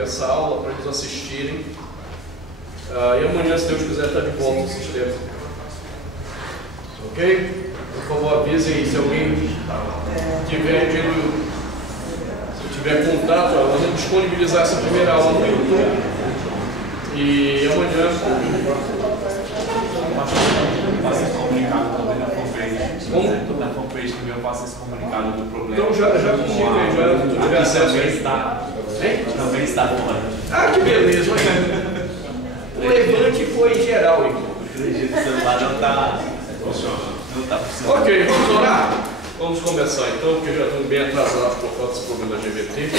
essa aula para eles assistirem. E amanhã, se Deus quiser, está de volta o sistema. Ok? Por favor, avisem se alguém tiver contato. Nós vamos disponibilizar essa primeira aula no YouTube. E amanhã. Passa esse comunicado também na fanpage. Como? Na fanpage também eu passo esse comunicado do problema. Então já comuniquei, já tive acesso aí. Também está fora. Ah, que beleza! O levante foi geral, irmão. O celular não está funcionando. Ok, vamos orar? Vamos começar então, porque já estamos bem atrasados por causa desse problema da GVT.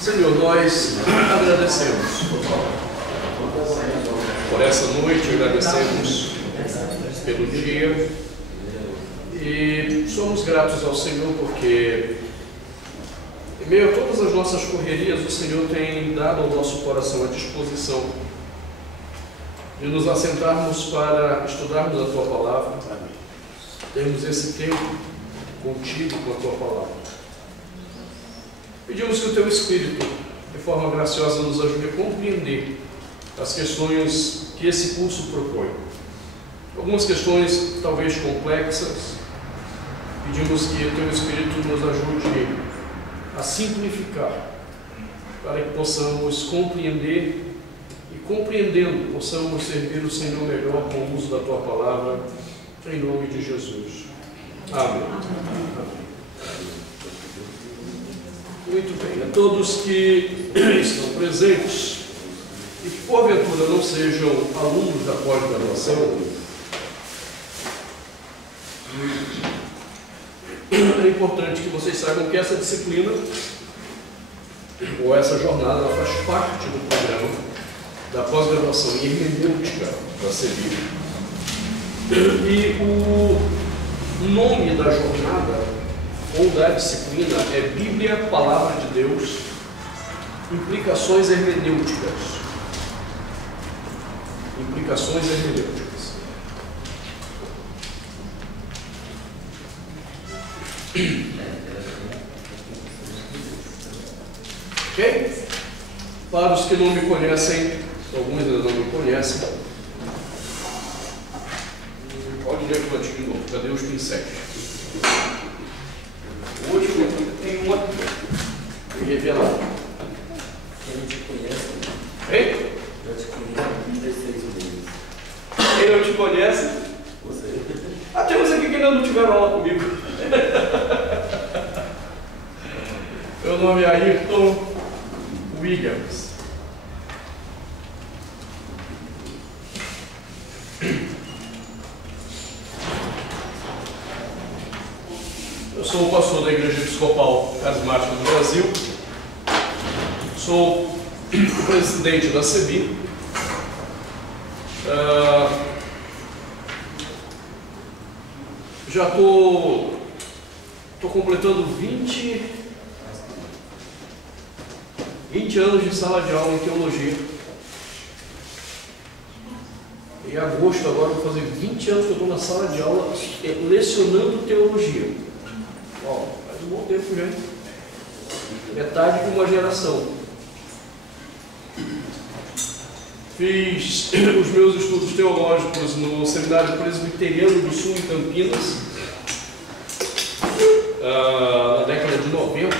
Senhor, nós agradecemos por essa noite, agradecemos pelo dia e somos gratos ao Senhor porque, em meio a todas as nossas correrias, o Senhor tem dado ao nosso coração a disposição de nos assentarmos para estudarmos a Tua Palavra, termos esse tempo contigo com a Tua Palavra. Pedimos que o Teu Espírito, de forma graciosa, nos ajude a compreender as questões que esse curso propõe. Algumas questões talvez complexas. Pedimos que o Teu Espírito nos ajude a simplificar, para que possamos compreender e, compreendendo, possamos servir o Senhor melhor com o uso da Tua Palavra, em nome de Jesus. Amém. Muito bem. A todos que estão presentes e que porventura não sejam alunos da pós-graduação, é importante que vocês saibam que essa disciplina ou essa jornada ela faz parte do programa da pós-graduação em hermenêutica da CEBIB. E o nome da jornada ou da disciplina é Bíblia, Palavra de Deus, Implicações Hermenêuticas. Implicações hermenêuticas. Ok? Para os que não me conhecem, alguns ainda não me conhecem, pode ler o antigo de novo. Cadê os pincéis? Hoje tem uma revelada. Quem não te conhece, Hein? já te conhece há 16 meses. Quem não te conhece? Você. Temos aqui que ainda não tiveram aula comigo. Meu nome é Ayrton Williams. Eu sou o pastor da Igreja Episcopal Carismática do Brasil. Sou o presidente da CEBIB. Já estou completando 20 anos de sala de aula em teologia. Em agosto agora vou fazer 20 anos que eu estou na sala de aula lecionando teologia. Faz um bom tempo já. Metade de uma geração. Fiz os meus estudos teológicos no Seminário Presbiteriano do Sul, em Campinas, na década de 90.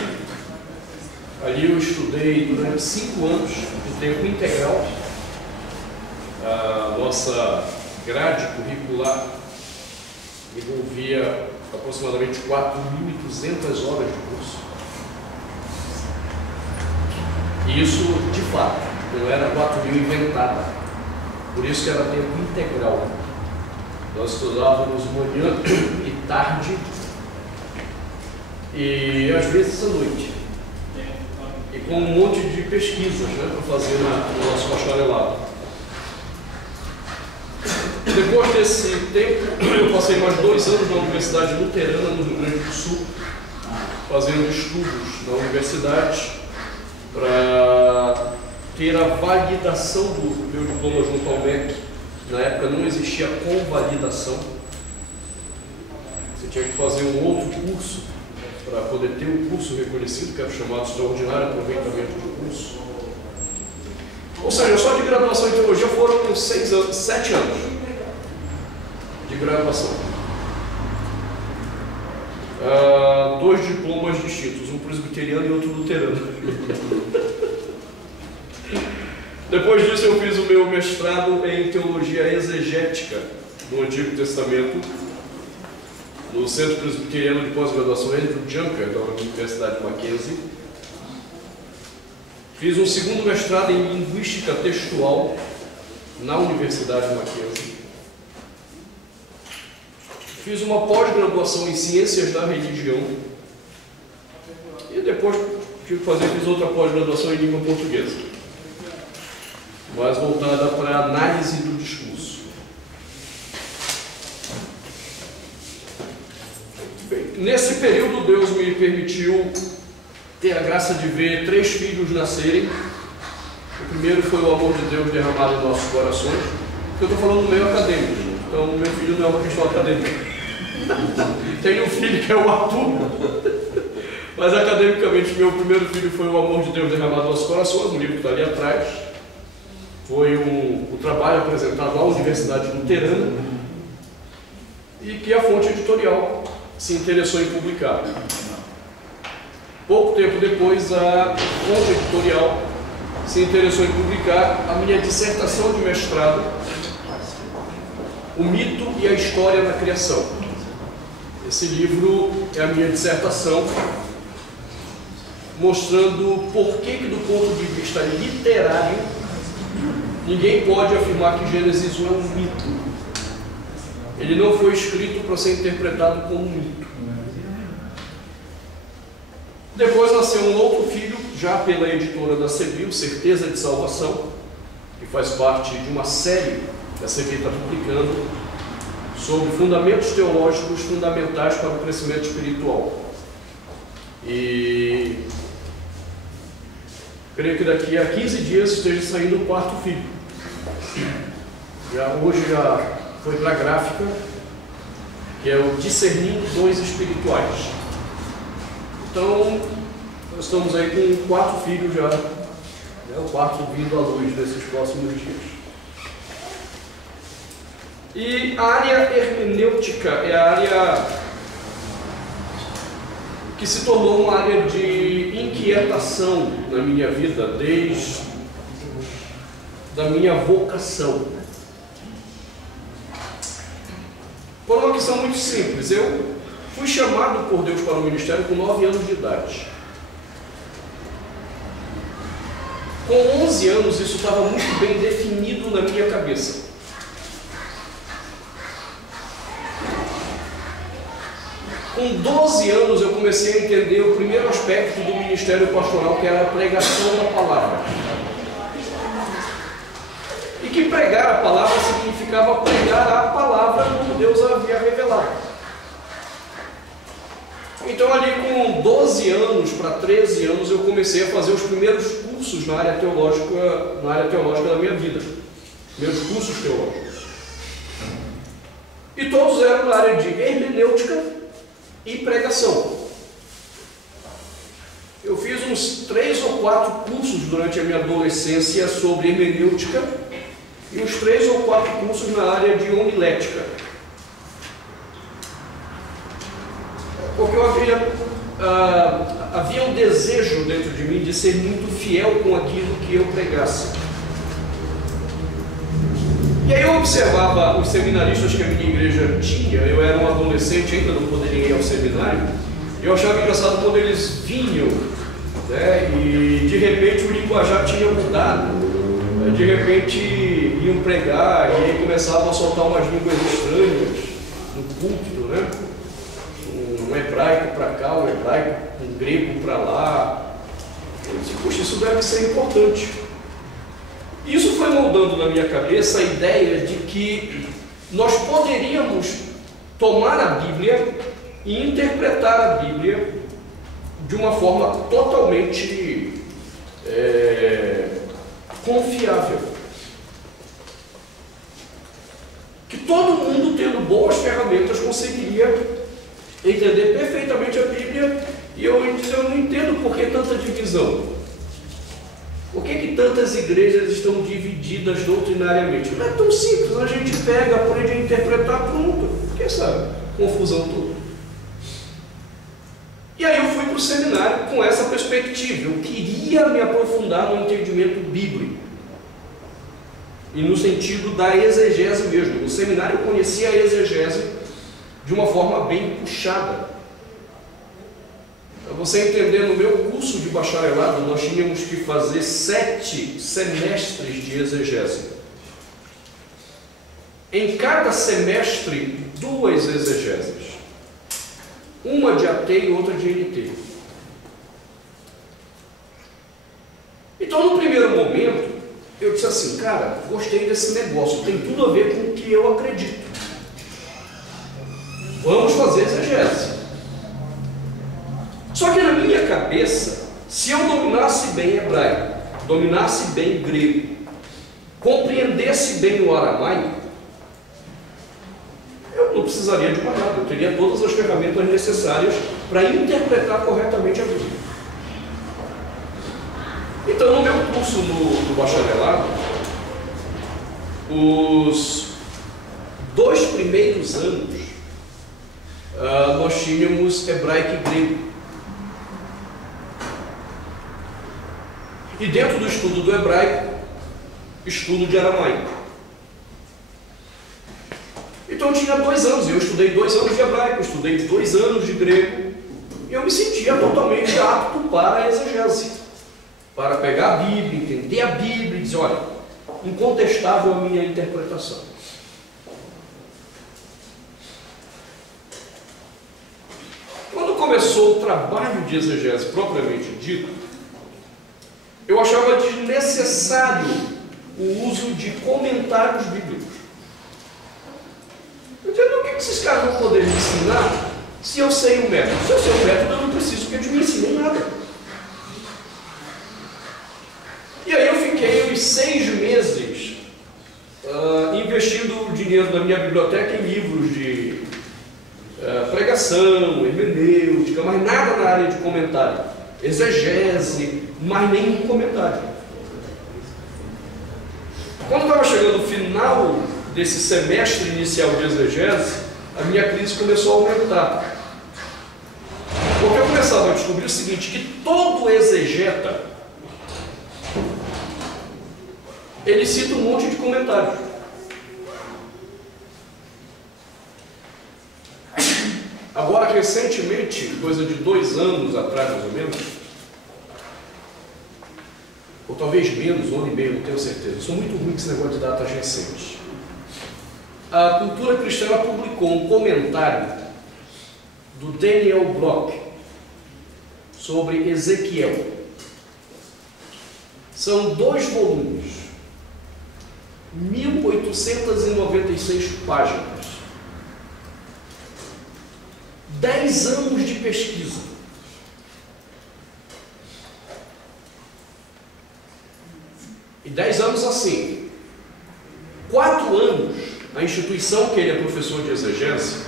Ali eu estudei durante 5 anos, de tempo integral. A nossa grade curricular envolvia aproximadamente 4.200 horas de curso. E isso, de fato, não era 4.000 inventada. Por isso que era tempo integral. Nós estudávamos manhã e tarde e às vezes à noite. E com um monte de pesquisas, né, para fazer no nosso bacharelado. Depois desse tempo, eu passei mais 2 anos na Universidade Luterana, no Rio Grande do Sul, fazendo estudos na universidade para ter a validação do meu diploma junto ao MEC. Na época não existia convalidação. Você tinha que fazer um outro curso para poder ter um curso reconhecido, que era chamado Extraordinário Aproveitamento de Curso. Ou seja, só de graduação em teologia foram 7 anos de graduação. 2 diplomas distintos, um presbiteriano e outro luterano. Depois disso eu fiz o meu mestrado em teologia exegética do Antigo Testamento, no Centro Presbiteriano de Pós-Graduação Andrew Junker, da Universidade Mackenzie. Fiz um segundo mestrado em Linguística Textual na Universidade Mackenzie. Fiz uma pós-graduação em Ciências da Religião. E depois fiz outra pós-graduação em Língua Portuguesa, mais voltada para a análise do discurso. Bem, nesse período, Deus me permitiu ter a graça de ver 3 filhos nascerem. O primeiro foi o amor de Deus derramado em nossos corações. Eu estou falando no meio acadêmico, então meu filho não é uma questão acadêmica. Tenho um filho que é o Arthur, mas academicamente meu primeiro filho foi o amor de Deus derramado em nossos corações, um livro que está ali atrás. Foi o trabalho apresentado à Universidade Luterana e que a fonte editorial se interessou em publicar. Pouco tempo depois, a fonte editorial se interessou em publicar a minha dissertação de mestrado, O Mito e a História da Criação. Esse livro é a minha dissertação, mostrando por que do ponto de vista literário, ninguém pode afirmar que Gênesis é um mito. Ele não foi escrito para ser interpretado como um mito. Depois nasceu um outro filho, já pela editora da CEBIL, Certeza de Salvação, que faz parte de uma série que a CEBIL está publicando sobre fundamentos teológicos fundamentais para o crescimento espiritual. E creio que daqui a 15 dias esteja saindo o 4º filho. Hoje já foi para a gráfica, que é o Discernindo Dons Espirituais. Então, nós estamos aí com 4 filhos já, o 4º vindo à luz nesses próximos dias. E a área hermenêutica é a área que se tornou uma área de inquietação na minha vida, desde da minha vocação. Por uma questão muito simples, eu fui chamado por Deus para o ministério com 9 anos de idade. Com 11 anos, isso estava muito bem definido na minha cabeça. Com 12 anos, eu comecei a entender o primeiro aspecto do ministério pastoral, que era a pregação da palavra. E que pregar a palavra significava pregar a palavra como Deus a havia revelado. Então, ali com 12 anos para 13 anos, eu comecei a fazer os primeiros cursos na área teológica da minha vida. Meus cursos teológicos. E todos eram na área de hermenêutica e pregação. Eu fiz uns 3 ou 4 cursos durante a minha adolescência sobre hermenêutica e uns 3 ou 4 cursos na área de homilética. Porque havia um desejo dentro de mim de ser muito fiel com aquilo que eu pregasse. E aí eu observava os seminaristas que a minha igreja tinha. Eu era um adolescente, ainda não poderia ir ao seminário. Eu achava engraçado quando eles vinham, né, e de repente o linguajar tinha mudado. De repente iam pregar e aí começavam a soltar umas línguas estranhas no púlpito, né? Um hebraico para cá, um hebraico, um grego para lá. Eu disse, puxa, isso deve ser importante. Isso foi moldando na minha cabeça a ideia de que nós poderíamos tomar a Bíblia e interpretar a Bíblia de uma forma totalmente confiável. Que todo mundo, tendo boas ferramentas, conseguiria entender perfeitamente a Bíblia E eu não entendo por que tanta divisão. Por que tantas igrejas estão divididas doutrinariamente? Não é tão simples, a gente pega, aprende a interpretar, pronto. Por que essa confusão toda? E aí eu fui para o seminário com essa perspectiva. Eu queria me aprofundar no entendimento bíblico. E no sentido da exegese mesmo. No seminário eu conhecia a exegese de uma forma bem puxada. Para você entender, no meu curso de bacharelado, nós tínhamos que fazer 7 semestres de exegese. Em cada semestre, 2 exegeses. Uma de AT e outra de NT. Então, no primeiro momento, eu disse assim, cara, gostei desse negócio, tem tudo a ver com o que eu acredito. Vamos fazer exegese. Só que na minha cabeça, se eu dominasse bem hebraico, dominasse bem grego, compreendesse bem o aramaico, eu não precisaria de mais nada, eu teria todas as ferramentas necessárias para interpretar corretamente a Bíblia. Então, no meu curso no bacharelado, os 2 primeiros anos, nós tínhamos hebraico e grego. E dentro do estudo do hebraico, estudo de aramaico. Então eu tinha 2 anos, eu estudei 2 anos de hebraico, estudei 2 anos de grego, e eu me sentia totalmente apto para a exegese, para pegar a Bíblia, entender a Bíblia e dizer, olha, incontestável a minha interpretação. Quando começou o trabalho de exegese propriamente dito, eu achava desnecessário o uso de comentários bíblicos. Eu dizia, o que esses caras vão poder me ensinar se eu sei o método? Se eu sei o método, eu não preciso que eles me ensinem nada. E aí eu fiquei uns 6 meses investindo o dinheiro da minha biblioteca em livros de pregação, hermenêutica, mas nada na área de comentário. Exegese, mas nenhum comentário. Quando estava chegando o final desse semestre inicial de exegese, a minha crise começou a aumentar. Porque eu começava a descobrir o seguinte, que todo exegeta, ele cita um monte de comentários. Agora, recentemente, coisa de 2 anos atrás, mais ou menos, ou talvez menos, 1 ano e meio, não tenho certeza. Eu sou muito ruim com esse negócio de datas recentes. A Cultura Cristã publicou um comentário do Daniel Block sobre Ezequiel. São 2 volumes, 1896 páginas, 10 anos de pesquisa. E 10 anos assim, 4 anos, a instituição que ele é professor de exegese,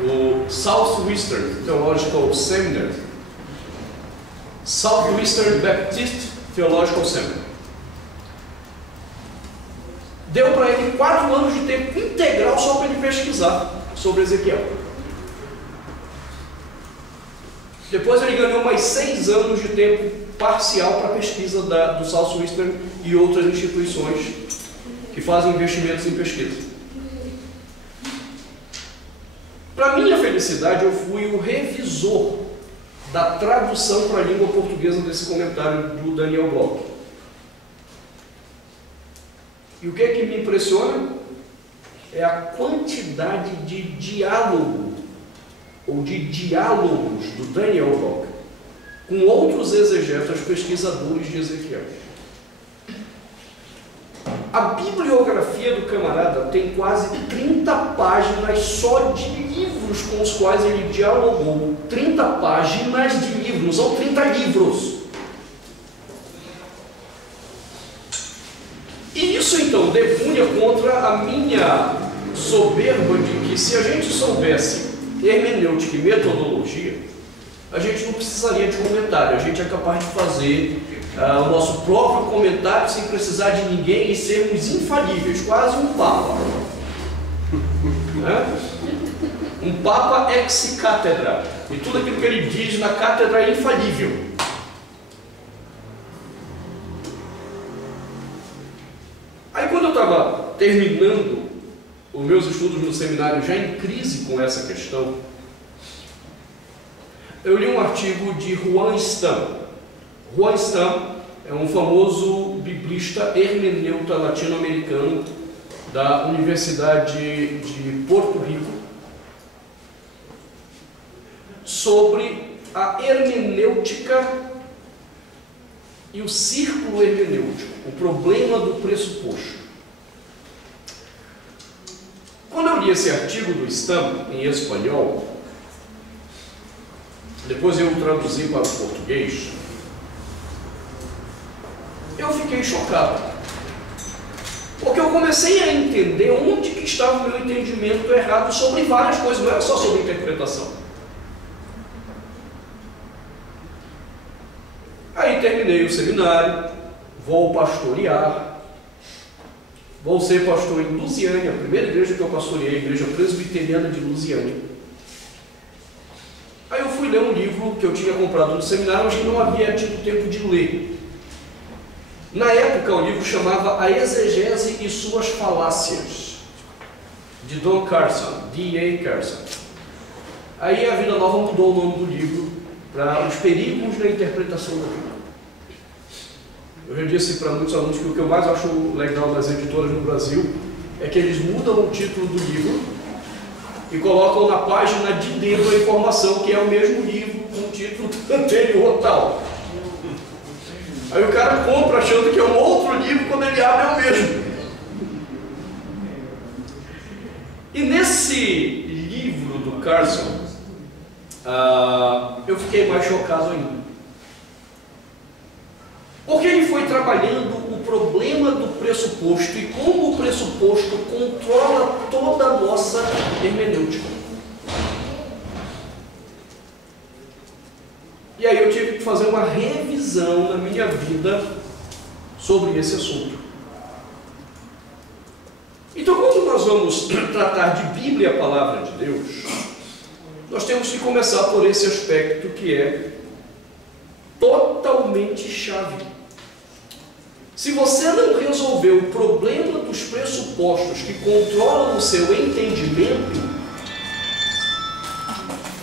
o Southwestern Theological Seminary, Southwestern Baptist Theological Seminary, deu para ele 4 anos de tempo integral só para ele pesquisar sobre Ezequiel. Depois ele ganhou mais 6 anos de tempo parcial para a pesquisa do Southwestern e outras instituições que fazem investimentos em pesquisa. Para minha felicidade, eu fui o revisor da tradução para a língua portuguesa desse comentário do Daniel Block. E o que é que me impressiona? É a quantidade de diálogo ou de diálogos do Daniel Block com outros exegetas pesquisadores de Ezequiel. A bibliografia do camarada tem quase 30 páginas só de livros com os quais ele dialogou. 30 páginas de livros, são 30 livros. E isso então depunha contra a minha soberba de que se a gente soubesse hermenêutica e metodologia, a gente não precisaria de comentário, a gente é capaz de fazer o nosso próprio comentário sem precisar de ninguém e sermos infalíveis, quase um papa. Né? Um papa ex cátedra, e tudo aquilo que ele diz na cátedra é infalível. Aí quando eu estava terminando os meus estudos no seminário, já em crise com essa questão, eu li um artigo de Juan Stam. Juan Stam é um famoso biblista hermeneuta latino-americano da Universidade de Porto Rico, sobre a hermenêutica e o círculo hermenêutico, o problema do pressuposto. Quando eu li esse artigo do Stam em espanhol, depois eu o traduzi para o português, eu fiquei chocado. Porque eu comecei a entender onde que estava o meu entendimento errado sobre várias coisas, não era só sobre interpretação. Aí terminei o seminário, vou pastorear, vou ser pastor em Lusiânia, a primeira igreja que eu pastoreei, a igreja presbiteriana de Lusiânia. Aí eu fui ler um livro que eu tinha comprado no seminário, mas que não havia tido tempo de ler. Na época o livro chamava A Exegese e Suas Falácias, de Don Carson, D.A. Carson. Aí a Vida Nova mudou o nome do livro para Os Perigos da Interpretação da Bíblia. Eu já disse para muitos alunos que o que eu mais acho legal das editoras no Brasil é que eles mudam o título do livro e colocam na página de dentro a informação que é o mesmo livro com o título anterior tal. Aí o cara compra achando que é um outro livro, quando ele abre é o mesmo. E nesse livro do Carson, eu fiquei mais chocado ainda. Porque ele foi trabalhando o problema do pressuposto e como o pressuposto controla toda a nossa hermenêutica. E aí eu tive que fazer uma revisão na minha vida sobre esse assunto. Então, quando nós vamos tratar de Bíblia, a Palavra de Deus, nós temos que começar por esse aspecto que é totalmente chave. Se você não resolver o problema dos pressupostos que controlam o seu entendimento,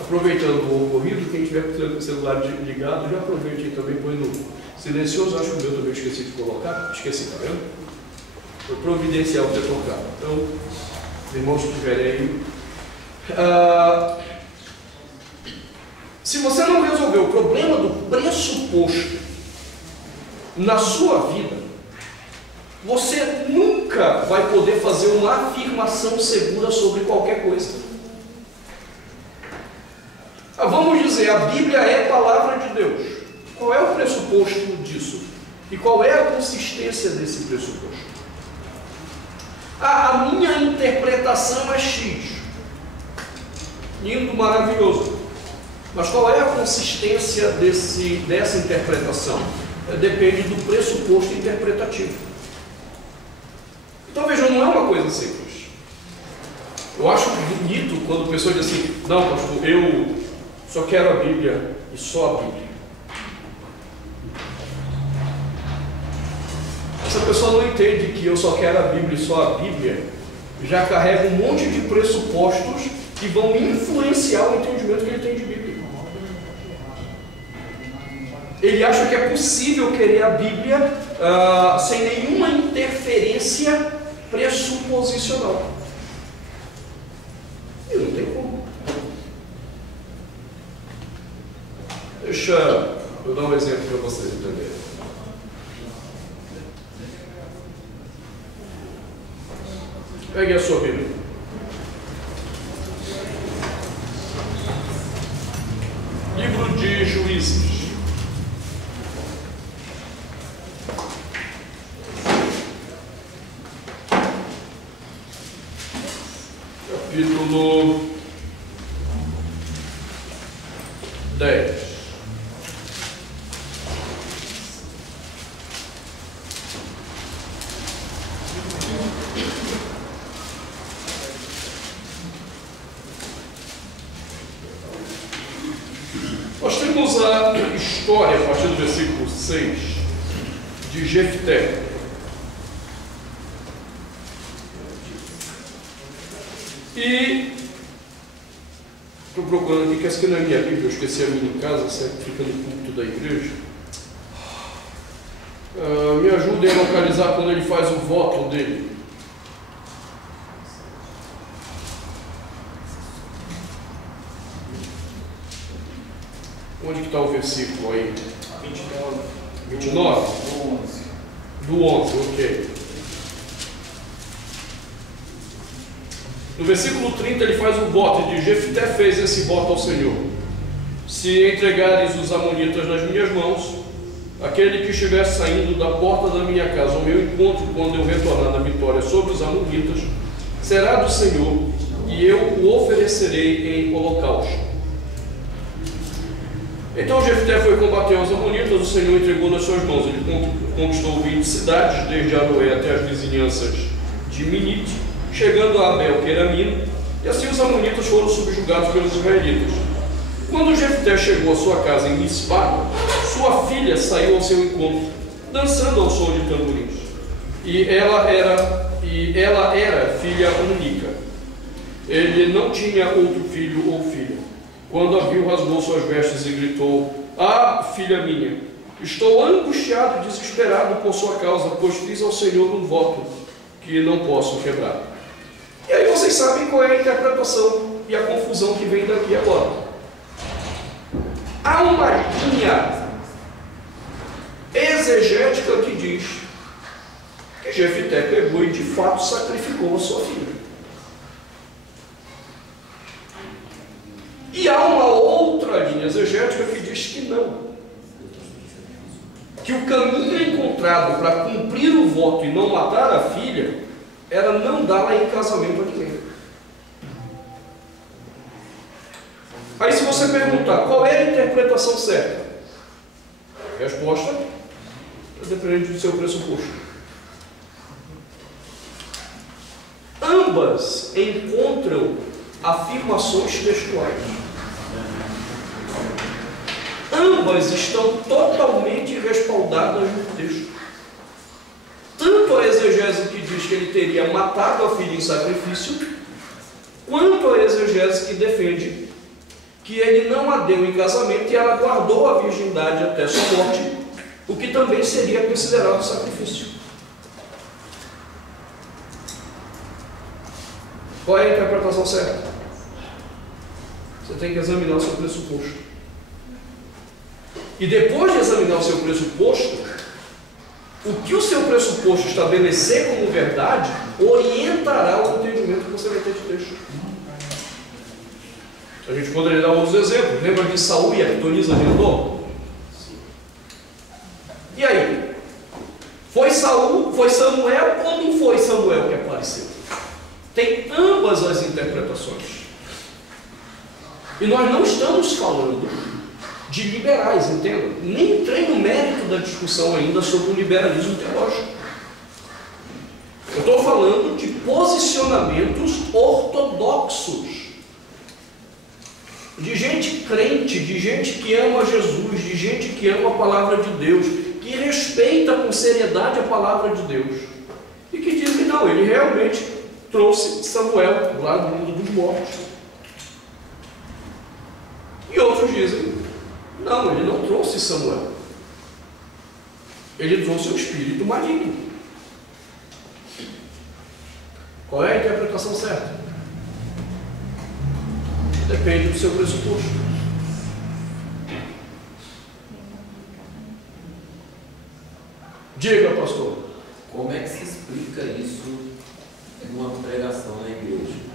aproveitando o ocorrido, quem tiver com o celular ligado, já aproveite e também põe no silencioso. Acho que o meu também esqueci de colocar. Esqueci, tá vendo? Foi providencial ter tocado. Então, os irmãos que tiverem aí. Se você não resolver o problema do pressuposto na sua vida, você nunca vai poder fazer uma afirmação segura sobre qualquer coisa. Vamos dizer, a Bíblia é a palavra de Deus. Qual é o pressuposto disso? E qual é a consistência desse pressuposto? A minha interpretação é X. Lindo, maravilhoso. Mas qual é a consistência dessa interpretação? Depende do pressuposto interpretativo. Então vejam, não é uma coisa simples. Eu acho bonito quando a pessoa diz assim: não, pastor, eu só quero a Bíblia e só a Bíblia. Essa pessoa não entende que eu só quero a Bíblia e só a Bíblia, já carrega um monte de pressupostos que vão influenciar o entendimento que ele tem de Bíblia. Ele acha que é possível querer a Bíblia sem nenhuma interferência pressuposicional. E não tem como. Deixa eu dar um exemplo para vocês entenderem. Pegue a sua Bíblia. Livro de Juízes. Capítulo 10. história, a partir do versículo 6, de Jefté. E estou procurando aqui, que essa aqui não é minha Bíblia, eu esqueci a minha em casa, sempre fica no culto da igreja. Me ajudem a localizar quando ele faz o voto dele. Onde que está o versículo aí? 29. 29? Do 11, ok. No versículo 30 ele faz um voto, e Jefté fez esse voto ao Senhor: se entregares os amonitas nas minhas mãos, aquele que estiver saindo da porta da minha casa ao meu encontro, quando eu retornar da vitória sobre os amonitas, será do Senhor, e eu o oferecerei em holocausto. Então Jefté foi combater os amonitas, o Senhor entregou nas suas mãos. Ele conquistou 20 cidades, desde Aroé até as vizinhanças de Minite, chegando a Abel, Queramim, e assim os amonitas foram subjugados pelos israelitas. Quando Jefté chegou à sua casa em Mispá, sua filha saiu ao seu encontro, dançando ao som de tamborins. E ela era filha única. Ele não tinha outro filho ou filha. Quando a viu, rasgou suas vestes e gritou: ah, filha minha, estou angustiado e desesperado por sua causa, pois fiz ao Senhor um voto que não posso quebrar. E aí vocês sabem qual é a interpretação e a confusão que vem daqui agora. Há uma linha exegética que diz que Jefté pegou e de fato sacrificou a sua filha. E há uma outra linha exegética que diz que não. Que o caminho encontrado para cumprir o voto e não matar a filha era não dá-la em casamento a ninguém. Aí se você perguntar qual é a interpretação certa, a resposta depende do seu pressuposto. Ambas encontram afirmações textuais. Ambas estão totalmente respaldadas no texto. Tanto a exegese que diz que ele teria matado a filha em sacrifício, quanto a exegese que defende que ele não a deu em casamento e ela guardou a virgindade até sua morte, o que também seria considerado sacrifício. Qual é a interpretação certa? Você tem que examinar o seu pressuposto. E depois de examinar o seu pressuposto, o que o seu pressuposto estabelecer como verdade orientará o entendimento que você vai ter de texto. A gente poderia dar outros exemplos. Lembra de Saul e a pitonisa de Endor? E aí? Foi Samuel ou não foi Samuel que apareceu? Tem ambas as interpretações. E nós não estamos falando de liberais, entendam? Nem entrei no mérito da discussão ainda sobre o liberalismo teológico. Eu estou falando de posicionamentos ortodoxos. De gente crente, de gente que ama Jesus, de gente que ama a palavra de Deus, que respeita com seriedade a palavra de Deus. E que diz que não, ele realmente trouxe Samuel lá do mundo dos mortos. E outros dizem: não, ele não trouxe Samuel. Ele trouxe o espírito maligno. Qual é a interpretação certa? Depende do seu pressuposto. Diga, pastor. Como é que se explica isso numa pregação na igreja?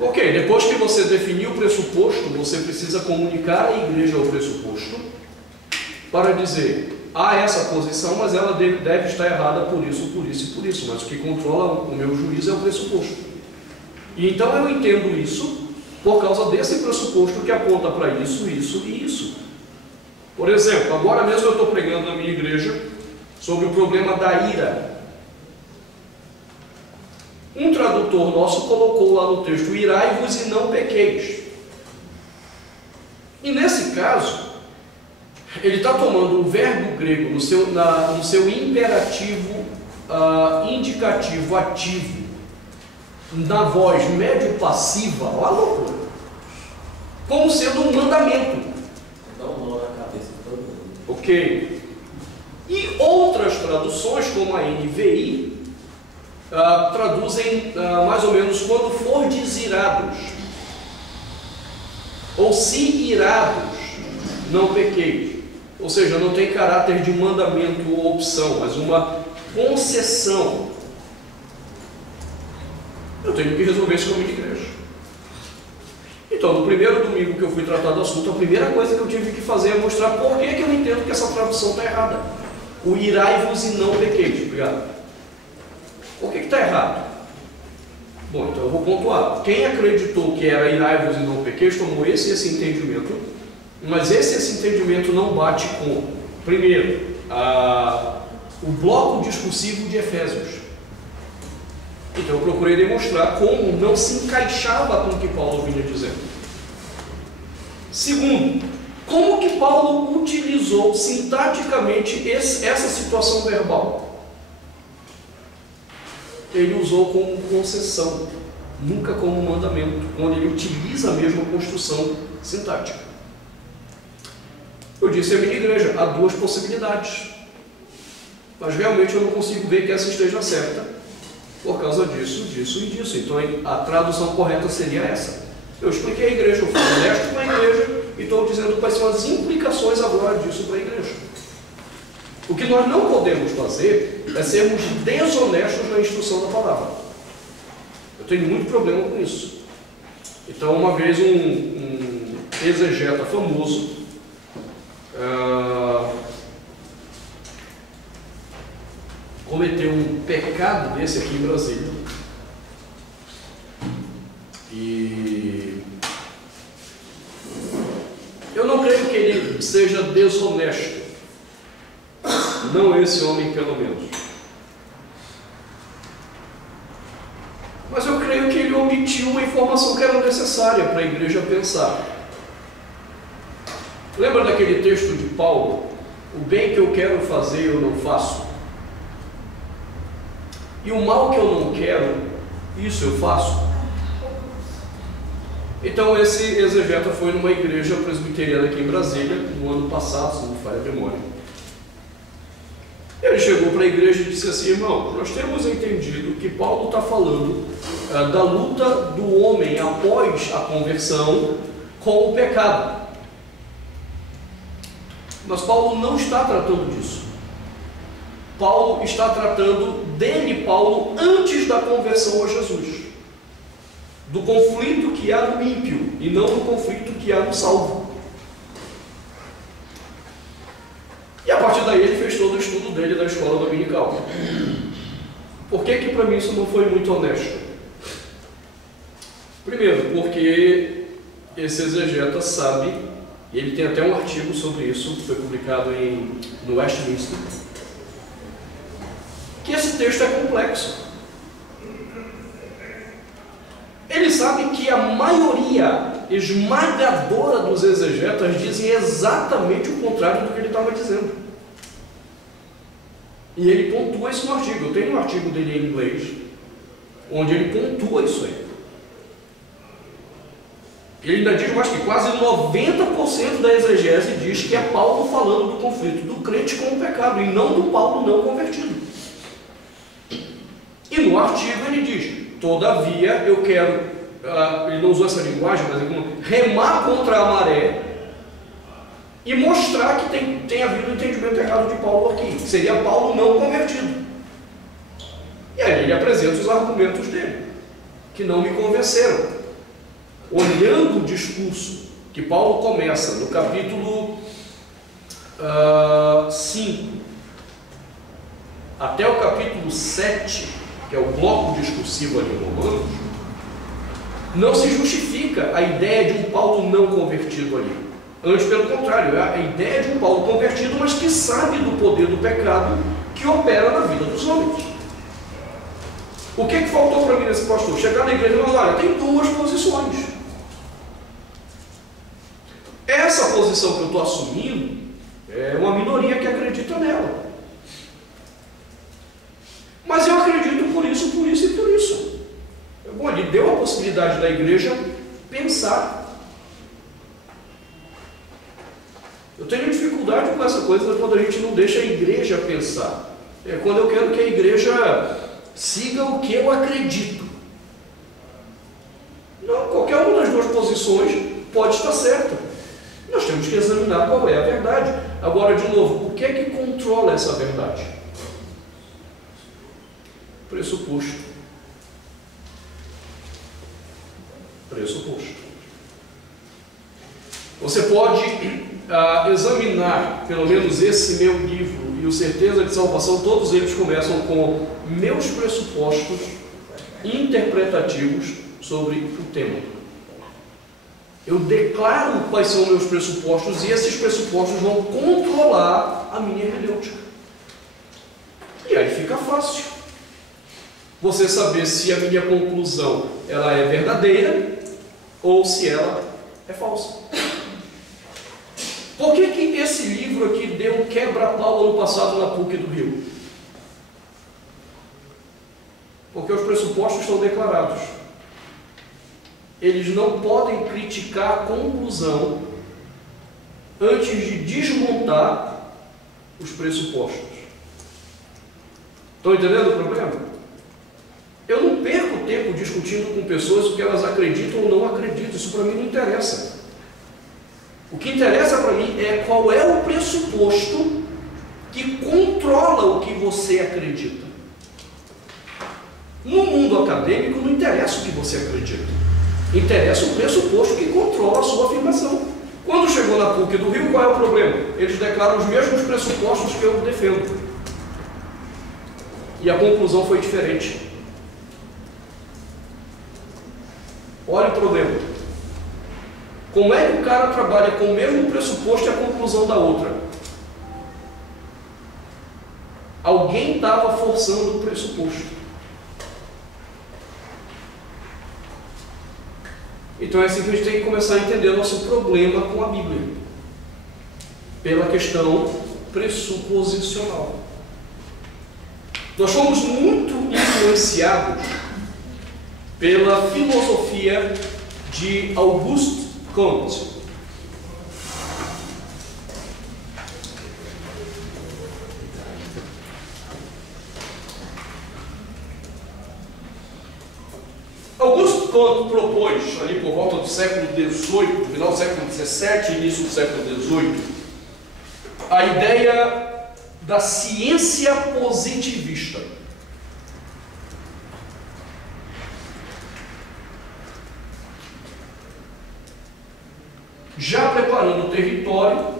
Ok, depois que você definiu o pressuposto, você precisa comunicar à igreja o pressuposto para dizer: há essa posição, mas ela deve estar errada por isso, por isso e por isso. Mas o que controla o meu juízo é o pressuposto. E então eu entendo isso por causa desse pressuposto que aponta para isso, isso e isso. Por exemplo, agora mesmo eu estou pregando na minha igreja sobre o problema da ira. Um tradutor nosso colocou lá no texto: irai-vos e não pequeis. E nesse caso, ele está tomando o verbo grego no seu imperativo indicativo ativo, na voz médio-passiva, olha a loucura, como sendo um mandamento. Dá um nó na cabeça de todo mundo. Ok. E outras traduções, como a NVI, traduzem mais ou menos quando fordes irados, ou se irados, não pequeis. Ou seja, não tem caráter de mandamento ou opção, mas uma concessão. Eu tenho que resolver isso com a minha igreja. Então, no primeiro domingo que eu fui tratar do assunto, a primeira coisa que eu tive que fazer é mostrar por que eu entendo que essa tradução está errada. O irai-vos e não pequeis. Obrigado. Por que está errado? Bom, então eu vou pontuar. Quem acreditou que era irai-vos e não pequeis tomou esse entendimento, mas esse entendimento não bate com, primeiro, o bloco discursivo de Efésios. Então eu procurei demonstrar como não se encaixava com o que Paulo vinha dizendo. Segundo, como que Paulo utilizou sintaticamente essa situação verbal? Ele usou como concessão, nunca como mandamento, quando ele utiliza a mesma construção sintática. Eu disse à minha igreja, há duas possibilidades, mas realmente eu não consigo ver que essa esteja certa, por causa disso, disso e disso. Então a tradução correta seria essa. Eu expliquei à igreja, eu fui honesto com a igreja e estou dizendo quais são as implicações agora disso para a igreja. O que nós não podemos fazer é sermos desonestos na instrução da palavra. Eu tenho muito problema com isso. Então, uma vez um exegeta famoso cometeu um pecado desse aqui em Brasília. E eu não creio que ele seja desonesto. Não esse homem, pelo menos. Mas eu creio que ele omitiu uma informação que era necessária para a igreja pensar. Lembra daquele texto de Paulo? O bem que eu quero fazer, eu não faço. E o mal que eu não quero, isso eu faço. Então esse exegeta foi numa igreja presbiteriana aqui em Brasília, no ano passado, se não me falha a memória. Ele chegou para a igreja e disse assim: irmão, nós temos entendido que Paulo está falando da luta do homem após a conversão com o pecado. Mas Paulo não está tratando disso. Paulo está tratando dele, Paulo, antes da conversão a Jesus. Do conflito que há no ímpio e não do conflito que há no salvo. E a partir daí ele fez todo o estudo dele da escola dominical. Por que para mim isso não foi muito honesto? Primeiro, porque esse exegeta sabe, e ele tem até um artigo sobre isso, que foi publicado no Westminster, que esse texto é complexo. Ele sabe que a maioria esmagadora dos exegetas dizem exatamente o contrário do que ele estava dizendo. E ele pontua isso no artigo. Eu tenho um artigo dele em inglês, onde ele pontua isso aí. Ele ainda diz mais que quase 90% da exegese diz que é Paulo falando do conflito do crente com o pecado, e não do Paulo não convertido. E no artigo ele diz: todavia eu quero, ele não usou essa linguagem, mas é remar contra a maré e mostrar que tem havido um entendimento errado de Paulo aqui, que seria Paulo não convertido. E aí ele apresenta os argumentos dele, que não me convenceram. Olhando o discurso que Paulo começa no capítulo 5 até o capítulo 7, que é o bloco discursivo ali em Romanos, não se justifica a ideia de um Paulo não convertido ali. Antes, pelo contrário, é a ideia de um Paulo convertido, mas que sabe do poder do pecado que opera na vida dos homens. O que faltou para mim nesse pastor? Chegar na igreja e falar: olha, tem duas posições. Essa posição que eu estou assumindo, da igreja pensar. Eu tenho dificuldade com essa coisa quando a gente não deixa a igreja pensar. É quando eu quero que a igreja siga o que eu acredito. Não, qualquer uma das duas posições pode estar certa. Nós temos que examinar qual é a verdade. Agora, de novo, o que é que controla essa verdade? Pressuposto. Pressuposto. Você pode examinar, pelo menos esse meu livro e o Certeza de Salvação, todos eles começam com meus pressupostos interpretativos sobre o tema. Eu declaro quais são meus pressupostos e esses pressupostos vão controlar a minha hermenêutica. E aí fica fácil você saber se a minha conclusão ela é verdadeira ou se ela é falsa. Por que que esse livro aqui deu quebra-pau ano passado na PUC do Rio? Porque os pressupostos estão declarados. Eles não podem criticar a conclusão antes de desmontar os pressupostos. Estão entendendo o problema? Eu não perco tempo discutindo com pessoas o que elas acreditam ou não acreditam. Isso para mim não interessa. O que interessa para mim é qual é o pressuposto que controla o que você acredita. No mundo acadêmico não interessa o que você acredita. Interessa o pressuposto que controla a sua afirmação. Quando chegou na PUC do Rio, qual é o problema? Eles declaram os mesmos pressupostos que eu defendo. E a conclusão foi diferente. Olha o problema. Como é que o cara trabalha com o mesmo pressuposto e a conclusão da outra? Alguém estava forçando o pressuposto. Então é assim que a gente tem que começar a entender o nosso problema com a Bíblia. Pela questão pressuposicional. Nós fomos muito influenciados pela filosofia de Auguste Comte. Auguste Comte propôs, ali por volta do século XVIII, final do século XVII, início do século XVIII, a ideia da ciência positivista. Já preparando o território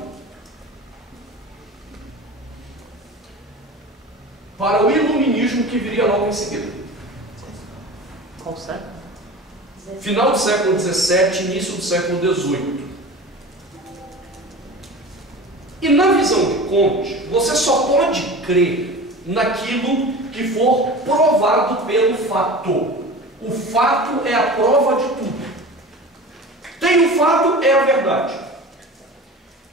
para o iluminismo que viria logo em seguida. Qual século? Final do século XVII, início do século XVIII. E na visão de Comte, você só pode crer naquilo que for provado pelo fato. O fato é a prova de tudo. Tem o fato, é a verdade.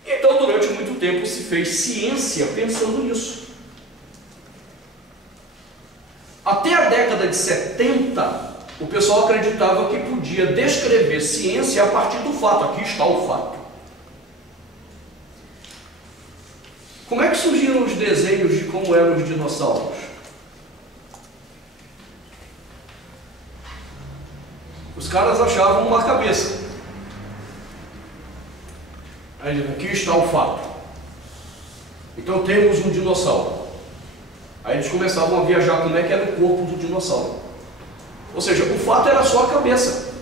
Então, durante muito tempo, se fez ciência pensando nisso. Até a década de 70, o pessoal acreditava que podia descrever ciência a partir do fato. Aqui está o fato. Como é que surgiram os desenhos de como eram os dinossauros? Os caras achavam uma cabeça. Aí, aqui está o fato. Então temos um dinossauro. Aí eles começavam a viajar como é que era o corpo do dinossauro. Ou seja, o fato era só a cabeça.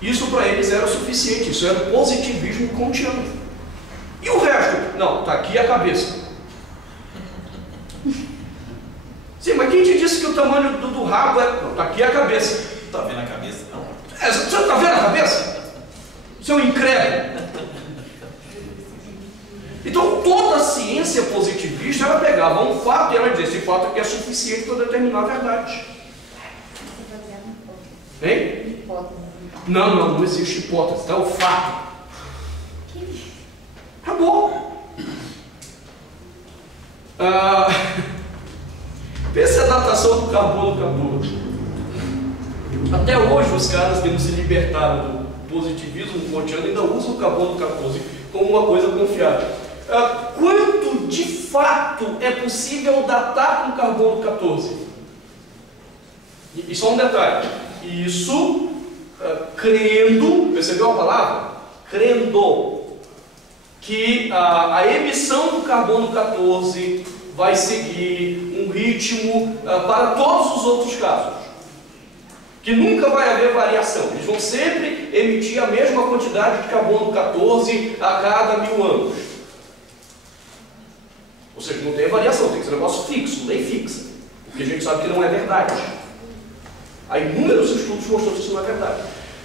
Isso para eles era o suficiente. Isso era o positivismo kantiano. E o resto? Não, está aqui a cabeça. Sim, mas quem te disse que o tamanho do rabo é... Não, está aqui a cabeça. Tá vendo a cabeça? Não. Você está vendo a cabeça? Seu incrédulo. Então toda a ciência positivista, ela pegava um fato e ela dizia, esse fato aqui é suficiente para determinar a verdade. Hein? Não existe hipótese, é o fato. Acabou. Pensa a datação do carbono 14. Até hoje os caras que não se libertaram do positivismo kantiano ainda usam o carbono 14 como uma coisa confiável. Quanto de fato é possível datar com carbono 14? E só um detalhe, isso crendo, percebeu a palavra? Crendo que a emissão do carbono 14 vai seguir um ritmo para todos os outros casos, que nunca vai haver variação, eles vão sempre emitir a mesma quantidade de carbono 14 a cada 1000 anos. Ou seja, não tem variação, tem que ser um negócio fixo, lei fixa, porque a gente sabe que não é verdade. Há inúmeros estudos mostrando que isso não é verdade.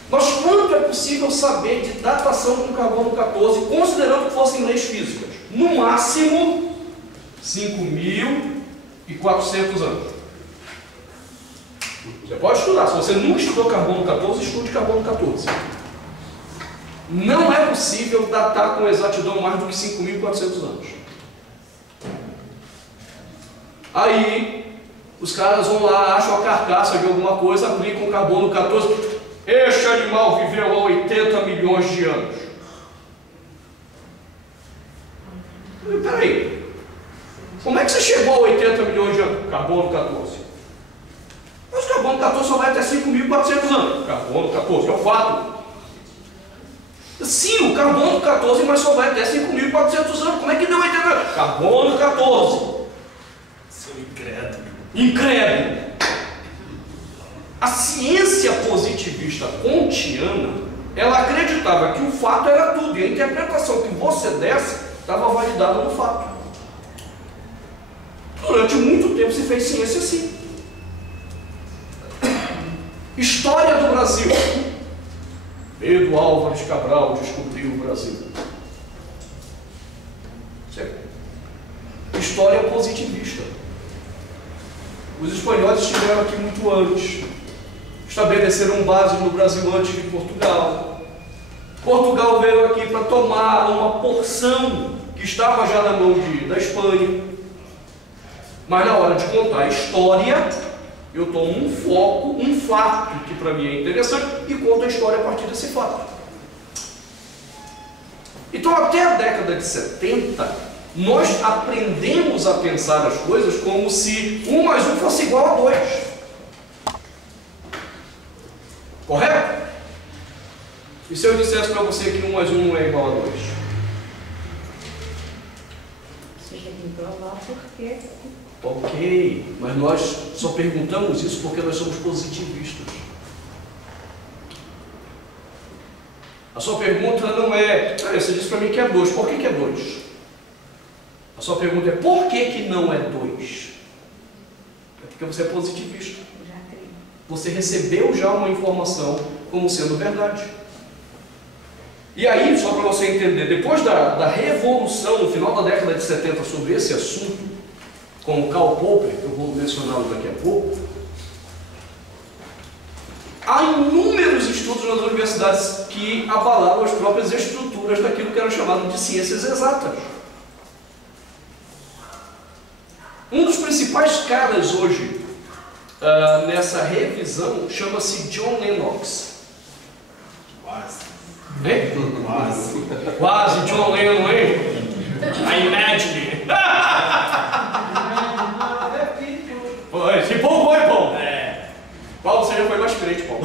Mas quanto é possível saber de datação com carbono 14, considerando que fossem leis físicas? No máximo, 5.400 anos. Você pode estudar. Se você nunca estudou carbono 14, estude carbono 14. Não é possível datar com exatidão mais do que 5.400 anos. Aí, os caras vão lá, acham a carcaça de alguma coisa, aplicam carbono 14. Este animal viveu há 80 milhões de anos. Peraí, como é que você chegou a 80 milhões de anos? Carbono 14. Mas o carbono 14 só vai até 5.400 anos. Carbono 14, é o fato. Sim, o carbono 14, mas só vai até 5.400 anos. Como é que deu 80 anos? Carbono 14. Seu incrédulo. Incrédulo. A ciência positivista kantiana, ela acreditava que o fato era tudo, e a interpretação que você desse estava validada no fato. Durante muito tempo se fez ciência assim. História do Brasil. Pedro Álvares Cabral descobriu o Brasil. Certo? História positivista. Os espanhóis estiveram aqui muito antes. Estabeleceram base no Brasil antes de Portugal. Portugal veio aqui para tomar uma porção que estava já na mão da Espanha. Mas na hora de contar a história, eu tomo um foco, um fato que para mim é interessante e conto a história a partir desse fato. Então, até a década de 70, nós aprendemos a pensar as coisas como se 1 mais 1 fosse igual a 2. Correto? E se eu dissesse para você que 1 mais 1 não é igual a 2? Você tem que provar por quê. Ok, mas nós só perguntamos isso porque nós somos positivistas. A sua pergunta não é, você disse para mim que é 2, por que é 2? A sua pergunta é, por que não é 2? É porque você é positivista. Você recebeu já uma informação como sendo verdade. E aí, só para você entender, depois da revolução no final da década de 70 sobre esse assunto, com o Karl Popper, que eu vou mencioná-lo daqui a pouco, há inúmeros estudos nas universidades que abalaram as próprias estruturas daquilo que era chamado de ciências exatas. Um dos principais caras hoje nessa revisão chama-se John Lennox. Quase. Hein? Quase. Quase, John Lennon, hein? I imagine. Se Paulo foi, Paulo. Paulo, você já foi mais crente, Paulo.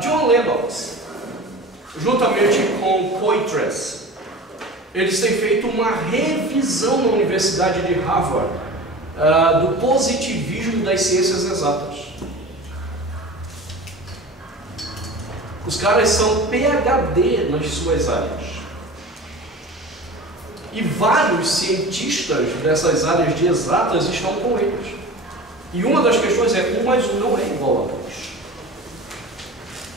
John Lennox, juntamente com Poitras, eles têm feito uma revisão na Universidade de Harvard do positivismo das ciências exatas. Os caras são PhD nas suas áreas. E vários cientistas dessas áreas de exatas estão com eles. E uma das questões é, 1 mais 1 não é igual a 2.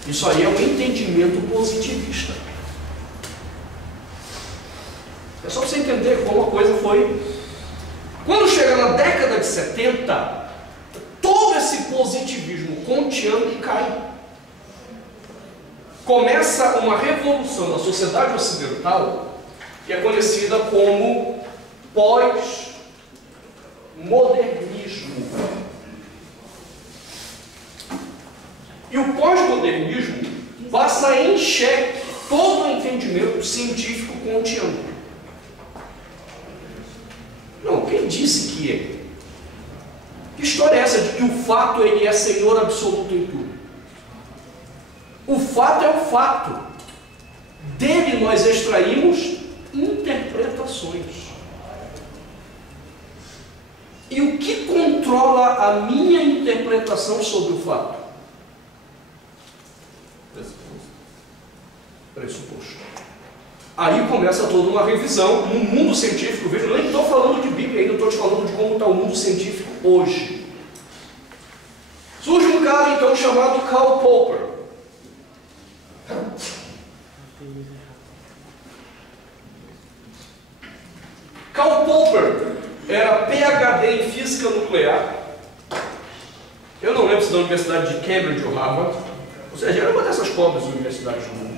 Isso aí é um entendimento positivista. É só você entender como a coisa foi. Quando chega na década de 70, todo esse positivismo kantiano cai. Começa uma revolução na sociedade ocidental que é conhecida como pós-modernismo. E o pós-modernismo passa em xeque todo o entendimento científico kantiano. Não, quem disse que é? Que história é essa de que o fato ele é senhor absoluto em tudo? O fato é o fato. Dele nós extraímos interpretações. E o que controla a minha interpretação sobre o fato? Pressuposto. Aí começa toda uma revisão no mundo científico. Veja, eu nem estou falando de Bíblia ainda, estou te falando de como está o mundo científico hoje. Surge um cara então chamado Karl Popper. Karl Popper era PhD em física nuclear. Eu não lembro se da Universidade de Cambridge ou Harvard. Ou seja, era uma dessas pobres universidades do mundo.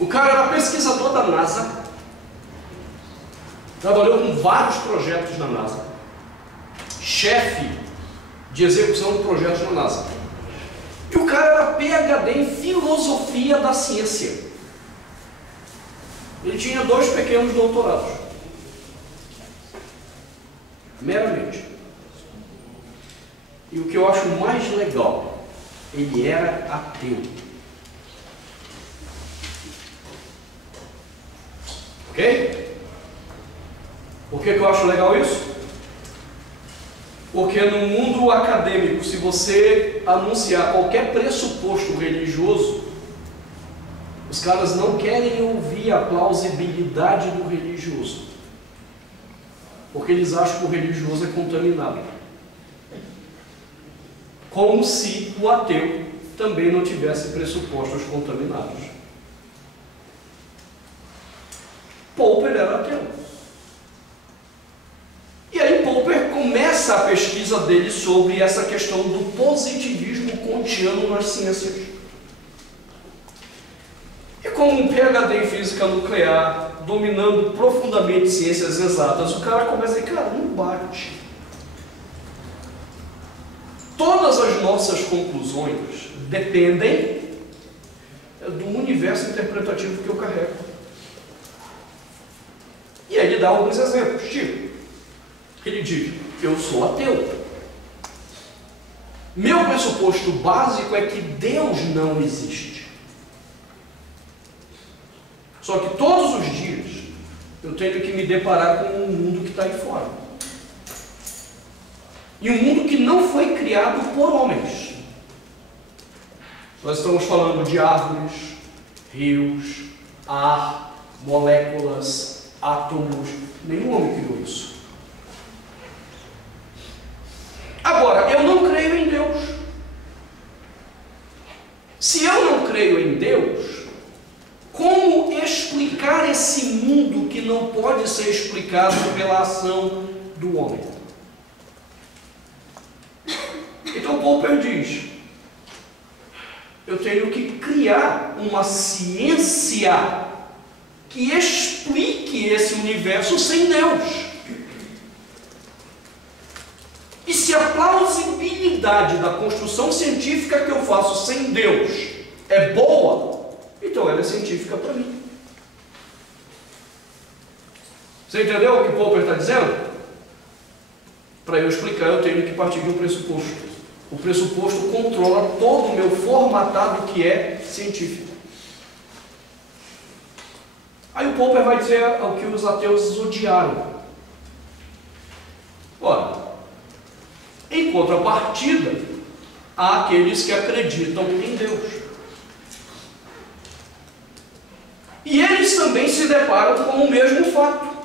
O cara era pesquisador da NASA. Trabalhou com vários projetos na NASA. Chefe de execução de projetos na NASA. E o cara era PhD em filosofia da ciência. Ele tinha 2 pequenos doutorados. Meramente. E o que eu acho mais legal, ele era ateu. Ok? Por que eu acho legal isso? Porque no mundo acadêmico, se você anunciar qualquer pressuposto religioso, os caras não querem ouvir a plausibilidade do religioso. Porque eles acham que o religioso é contaminado. Como se o ateu também não tivesse pressupostos contaminados. Popper era ateu. E aí Popper começa a pesquisa dele sobre essa questão do positivismo kantiano nas ciências. E como um PhD em física nuclear, dominando profundamente ciências exatas, o cara começa a dizer, cara, não bate. Todas as nossas conclusões dependem do universo interpretativo que eu carrego. E aí ele dá alguns exemplos, tipo, ele diz, eu sou ateu. Meu pressuposto básico é que Deus não existe. Só que todos os dias eu tenho que me deparar com um mundo que está aí fora. E um mundo que não foi criado por homens. Nós estamos falando de árvores, rios, ar, moléculas, átomos. Nenhum homem criou isso. Agora, eu não creio em Deus. Se eu não creio em Deus, como explicar esse mundo que não pode ser explicado pela ação do homem? Então Popper diz, eu tenho que criar uma ciência que explique esse universo sem Deus. E se a plausibilidade da construção científica que eu faço sem Deus é boa, então ela é científica para mim. Você entendeu o que Popper está dizendo? Para eu explicar, eu tenho que partir de um pressuposto. O pressuposto controla todo o meu formatado que é científico. Aí o Popper vai dizer o que os ateus odiaram. Ora, em contrapartida, há aqueles que acreditam em Deus. E eles também se deparam com o mesmo fato.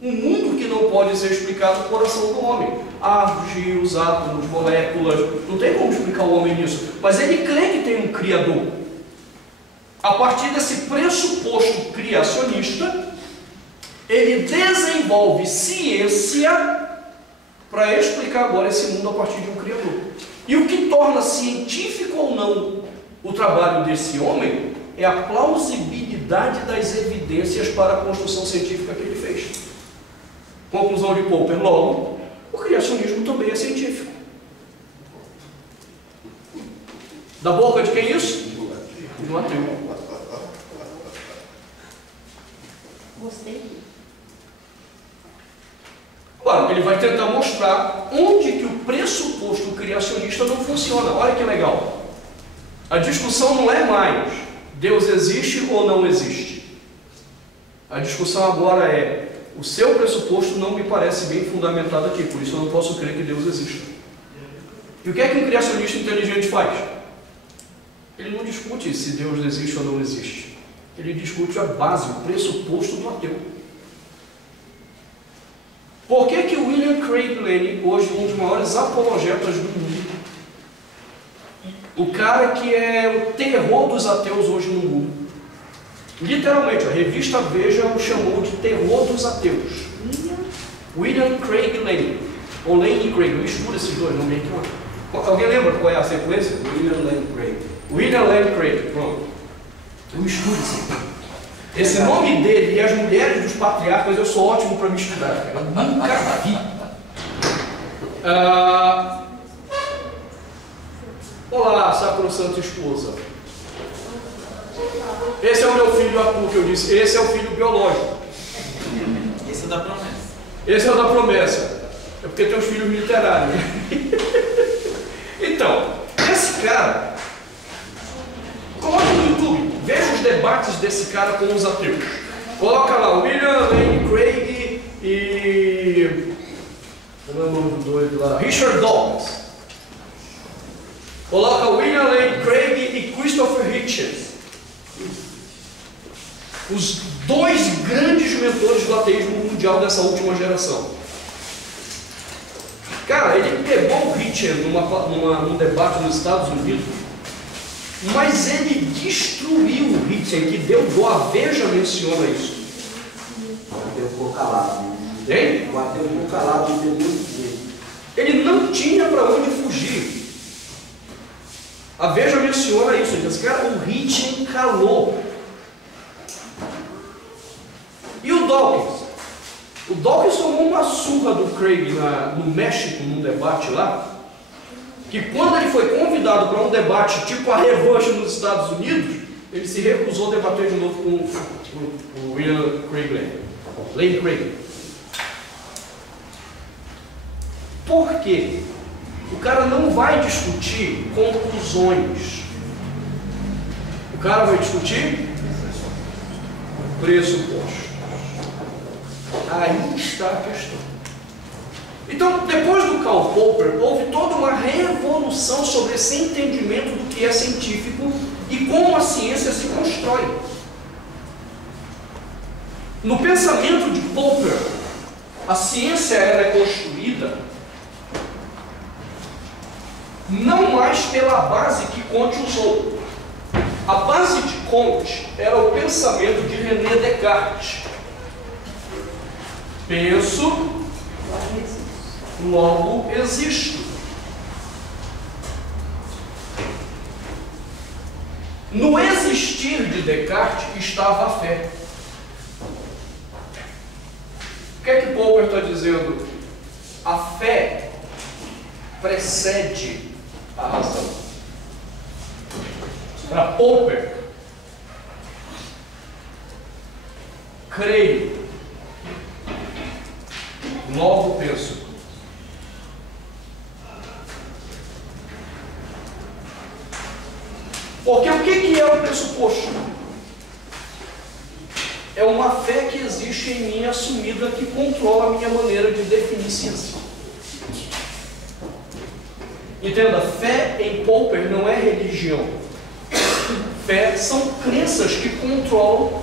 Um mundo que não pode ser explicado por ação do homem. Árvores, rios, átomos, moléculas. Não tem como explicar o homem nisso. Mas ele crê que tem um Criador. A partir desse pressuposto criacionista, ele desenvolve ciência para explicar agora esse mundo a partir de um Criador. E o que torna científico ou não o trabalho desse homem é a plausibilidade das evidências para a construção científica que ele fez. Conclusão de Popper, logo, o criacionismo também é científico. Da boca de quem isso? Do ateu. Gostei. Agora, ele vai tentar mostrar onde que o pressuposto criacionista não funciona. Olha que legal. A discussão não é mais Deus existe ou não existe. A discussão agora é: o seu pressuposto não me parece bem fundamentado aqui, por isso eu não posso crer que Deus existe. E o que é que um criacionista inteligente faz? Ele não discute se Deus existe ou não existe. Ele discute a base, o pressuposto do ateu. Por que que William Craig Lane, hoje um dos maiores apologetas do mundo, o cara que é o terror dos ateus hoje no mundo, literalmente, a revista Veja o chamou de terror dos ateus, William Craig Lane, ou Lane Craig, eu misturo esses dois nomes aqui. Alguém lembra qual é a sequência? William Lane Craig. William Lane Craig, pronto. Eu misturo esse nome dele e as mulheres dos patriarcas, eu sou ótimo para misturar. Eu nunca vi. Olá, sacrossanta esposa. Esse é o meu filho Apu, que eu disse. Esse é o filho biológico. Esse é da promessa. Esse é o da promessa. É porque tem os filhos literários. Então, esse cara, coloque no YouTube, veja os debates desse cara com os ateus. Coloca lá, William Lane Craig e... Como é o nome do doido lá? Richard Dawkins. Coloca William Lane Craig e Christopher Hitchens. Os dois grandes mentores do ateísmo mundial dessa última geração. Cara, ele pegou o Hitchens num debate nos Estados Unidos, mas ele destruiu o Hitchens, que deu dó. A Veja menciona isso. O ateu ficou calado. Hein? O ateu ficou calado e deu muito medo. Ele não tinha para onde fugir. A Veja menciona isso. Ele diz, cara, o Hitchens calou. E o Dawkins? O Dawkins tomou uma surra do Craig no México, num debate lá, que quando ele foi convidado para um debate tipo a revanche nos Estados Unidos, ele se recusou a debater de novo com o William Craig Lane Craig. Por quê? O cara não vai discutir conclusões. O cara vai discutir pressupostos. Aí está a questão. Então, depois do Karl Popper, houve toda uma revolução sobre esse entendimento do que é científico e como a ciência se constrói. No pensamento de Popper, a ciência era construída não mais pela base que Comte usou. A base de Comte era o pensamento de René Descartes. Penso, logo existo. No existir de Descartes estava a fé. O que é que Popper está dizendo? A fé precede a razão. Para Popper, creio, logo penso. Porque o que é o pressuposto? É uma fé que existe em mim assumida que controla a minha maneira de definir ciência. Entenda, fé em Popper não é religião. Fé são crenças que controlam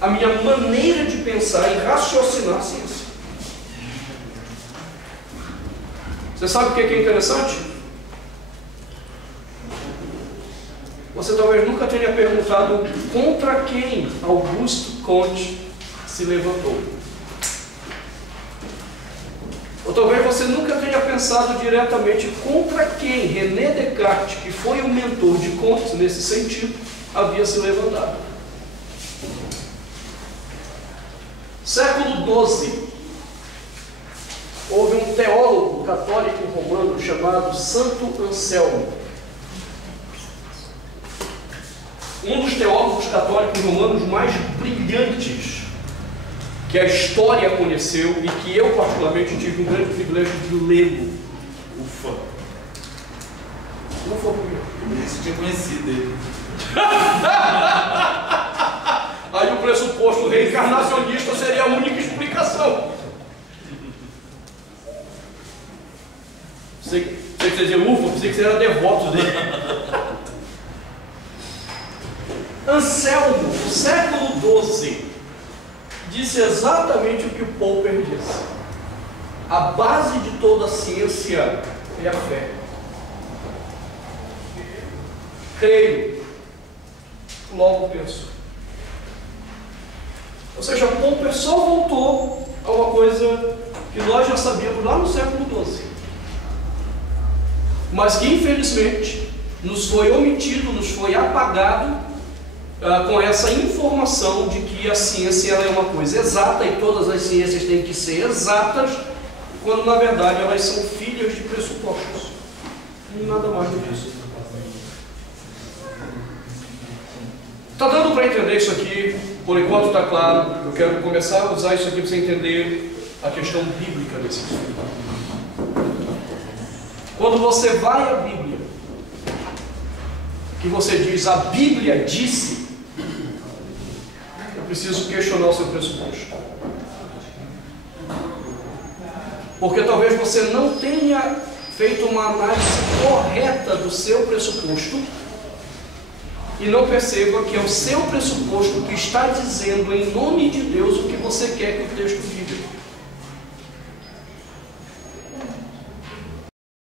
a minha maneira de pensar e raciocinar a ciência. Você sabe o que é interessante? Você talvez nunca tenha perguntado contra quem Auguste Comte se levantou. Ou talvez você nunca tenha pensado diretamente contra quem René Descartes, que foi o mentor de Comte nesse sentido, havia se levantado. Século XII. houve um teólogo católico romano chamado Santo Anselmo. Um dos teólogos católicos romanos mais brilhantes que a história conheceu e que eu particularmente tive um grande privilégio de lê-lo. Ufa! Ufa, por quê? Eu tinha conhecido ele. Aí o pressuposto reencarnacionista seria a única explicação. Você que você dizia ufa, pensei que você era devoto dele. Anselmo, no século XII, disse exatamente o que o Popper disse. A base de toda a ciência é a fé. Creio, logo penso. Ou seja, Popper só voltou a uma coisa que nós já sabíamos lá no século XII, mas que infelizmente nos foi omitido, nos foi apagado com essa informação de que a ciência ela é uma coisa exata e todas as ciências têm que ser exatas, quando na verdade elas são filhas de pressupostos. Nada mais do que isso. Está dando para entender isso aqui? Por enquanto está claro. Eu quero começar a usar isso aqui para você entender a questão bíblica desse assunto. Quando você vai à Bíblia, que você diz, a Bíblia disse, eu preciso questionar o seu pressuposto. Porque talvez você não tenha feito uma análise correta do seu pressuposto e não perceba que é o seu pressuposto que está dizendo em nome de Deus o que você quer que o texto diga.